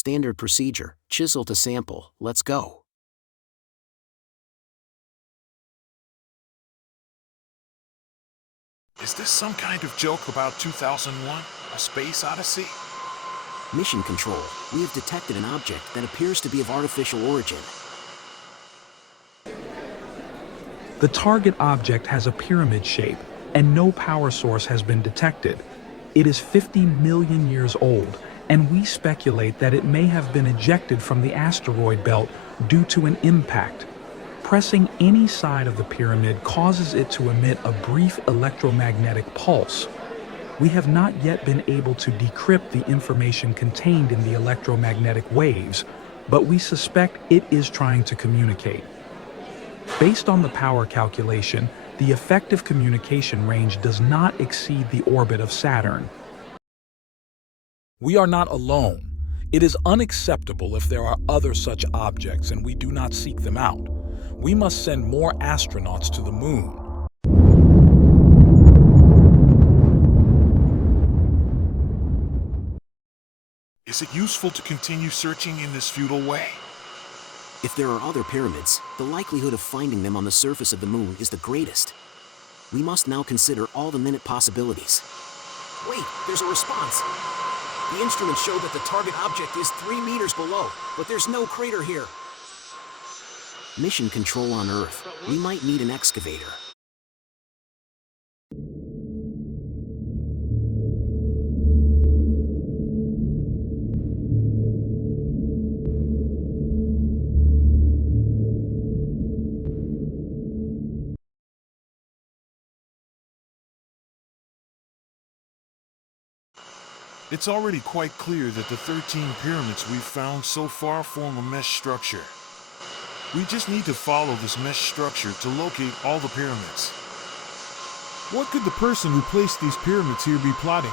standard procedure: chisel to sample. Let's go. Is this some kind of joke about 2001, A Space Odyssey? Mission Control, we have detected an object that appears to be of artificial origin. The target object has a pyramid shape, and no power source has been detected. It is 50 million years old, and we speculate that it may have been ejected from the asteroid belt due to an impact. Pressing any side of the pyramid causes it to emit a brief electromagnetic pulse. We have not yet been able to decrypt the information contained in the electromagnetic waves, but we suspect it is trying to communicate. Based on the power calculation, the effective communication range does not exceed the orbit of Saturn. We are not alone. It is unacceptable if there are other such objects and we do not seek them out. We must send more astronauts to the moon. Is it useful to continue searching in this futile way? If there are other pyramids, the likelihood of finding them on the surface of the moon is the greatest. We must now consider all the minute possibilities. Wait, there's a response. The instruments show that the target object is 3 meters below, but there's no crater here. Mission Control on Earth, we might need an excavator. It's already quite clear that the 13 pyramids we've found so far form a mesh structure. We just need to follow this mesh structure to locate all the pyramids. What could the person who placed these pyramids here be plotting?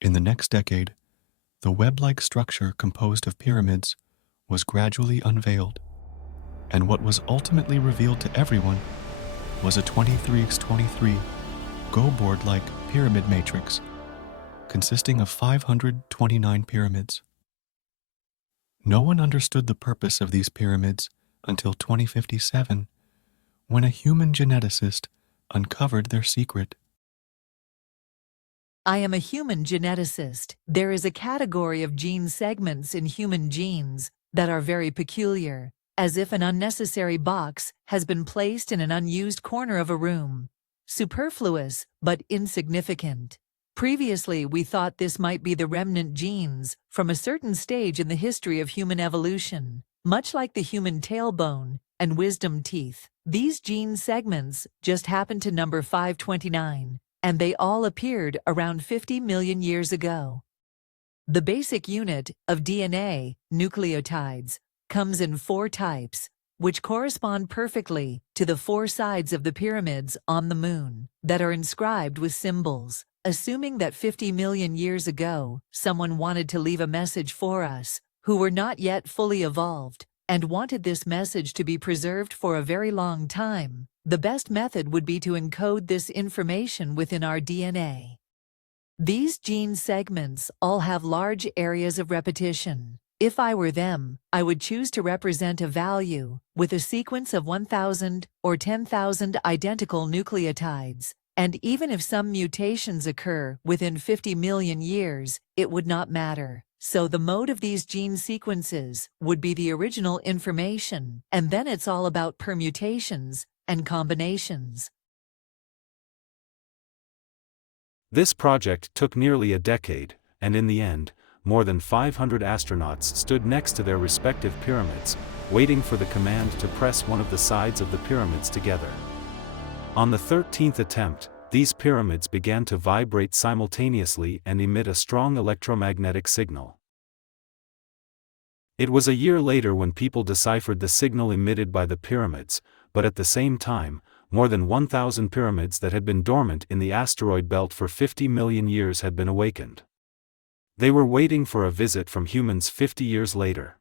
In the next decade, the web-like structure composed of pyramids was gradually unveiled, and what was ultimately revealed to everyone was a 23x23 go-board-like pyramid matrix consisting of 529 pyramids. No one understood the purpose of these pyramids until 2057, when a human geneticist uncovered their secret. I am a human geneticist. There is a category of gene segments in human genes that are very peculiar, as if an unnecessary box has been placed in an unused corner of a room. Superfluous, but insignificant. Previously, we thought this might be the remnant genes from a certain stage in the history of human evolution, much like the human tailbone and wisdom teeth. These gene segments just happened to number 529, and they all appeared around 50 million years ago. The basic unit of DNA, nucleotides, comes in 4 types, which correspond perfectly to the 4 sides of the pyramids on the moon that are inscribed with symbols. Assuming that 50 million years ago, someone wanted to leave a message for us, who were not yet fully evolved, and wanted this message to be preserved for a very long time, the best method would be to encode this information within our DNA. These gene segments all have large areas of repetition. If I were them, I would choose to represent a value with a sequence of 1,000 or 10,000 identical nucleotides. And even if some mutations occur within 50 million years, it would not matter. So the mode of these gene sequences would be the original information, and then it's all about permutations and combinations. This project took nearly a decade, and in the end, more than 500 astronauts stood next to their respective pyramids, waiting for the command to press one of the sides of the pyramids together. On the 13th attempt, these pyramids began to vibrate simultaneously and emit a strong electromagnetic signal. It was a year later when people deciphered the signal emitted by the pyramids, but at the same time, more than 1,000 pyramids that had been dormant in the asteroid belt for 50 million years had been awakened. They were waiting for a visit from humans 50 years later.